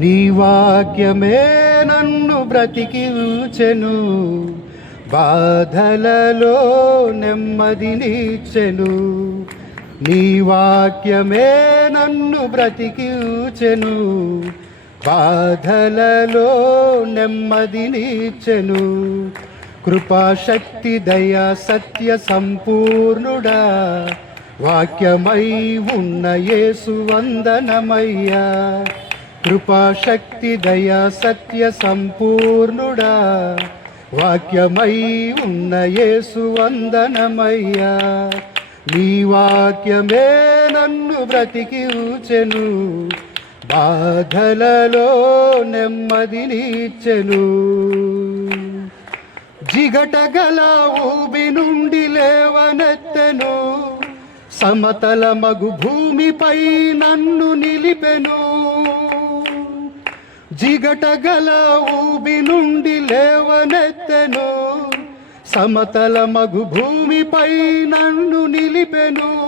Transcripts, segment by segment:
నీ వాక్యమే నన్ను బ్రతికించెను బాధలలో నెమ్మదినిచ్చెను నీ వాక్యమే నన్ను బ్రతికించెను బాధలలో నెమ్మదినిచ్చెను కృపాశక్తి దయా సత్య సంపూర్ణుడా వాక్యమై ఉన్న యేసు వందనమయ్యా. కృపాశక్తి దయా సత్య సంపూర్ణుడా. వాక్యమై ఉన్న యేసు వందనమయ్యా. నీ వాక్యమే నన్ను బ్రతికించెను. బాధలలో నెమ్మదినిచ్చెను జిగటగల ఊబి నుండి లేవనెత్తెను. సమతల మగు భూమిపై నన్ను నిలిపెను. జిగటగల ఊబి నుండి లేవనెత్తెను. సమతల మగు భూమిపై నన్ను నిలిపెను.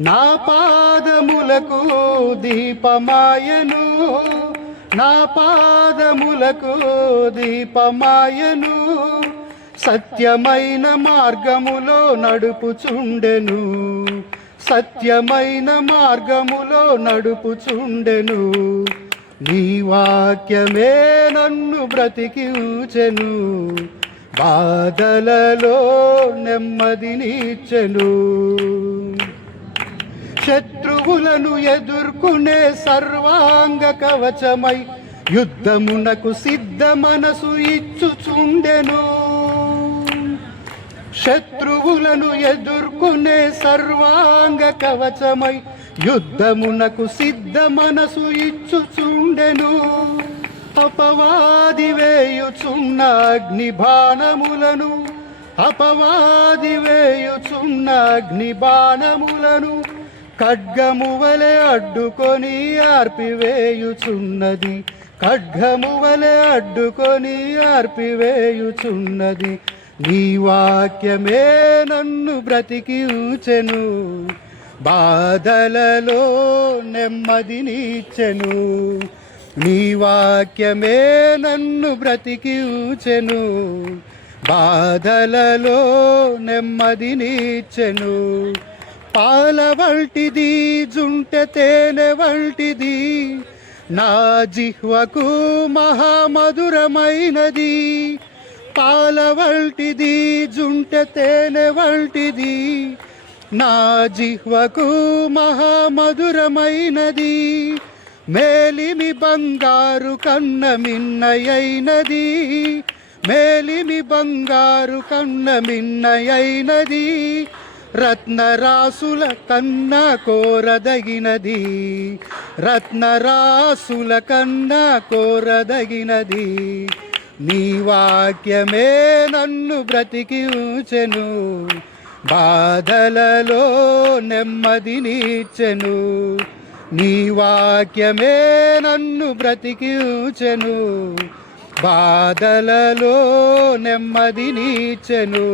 నా పాదములకు దీపమాయను. నా పాదములకు దీపమాయను. సత్యమైన మార్గములో నడుపుచుండెను. సత్యమైన మార్గములో నడుపుచుండెను. నీ వాక్యమే నన్ను బ్రతికించెను బాధలలో నెమ్మదినిచ్చెను శత్రువులను ఎదుర్కొనే సర్వాంగ కవచమై యుద్ధమునకు సిద్ధ మనసు ఇచ్చుచుండెను. శత్రువులను ఎదుర్కొనే సర్వాంగ కవచమై యుద్ధమునకు సిద్ధ మనసు ఇచ్చుచుండెను. అపవాది వేయుచున్న అగ్ని బాణములను అపవాది వేయుచున్న అగ్ని బాణములను ఖడ్గము వలె అడ్డుకొని ఆర్పివేయుచున్నది. ఖడ్గము వలె అడ్డుకొని ఆర్పివేయుచున్నది. నీ వాక్యమే నన్ను బ్రతికించెను. బాధలలో నెమ్మదినిచ్చెను నీ వాక్యమే నన్ను బ్రతికించెను. బాధలలో నెమ్మదినిచ్చెను పాల వంటిది జుంటె తేనె వంటిది నా జిహ్వకు మహామధురమైనది. పాల వంటిది జుంటె తేనె వంటిది నా జిహ్వకు మహామధురమైనది మేలిమి బంగారు కన్న మిన్నయైనది మేలిమి బంగారు కన్న మిన్నయైనది రత్నరాసుల కన్నా కోరదగినది రత్నరాసుల కన్నా కోరదగినది. నీ వాక్యమే నన్ను బ్రతికించెను బాధలలో నెమ్మదినిచ్చెను నీ వాక్యమే నన్ను బ్రతికించెను. బాధలలో నెమ్మదినిచ్చెను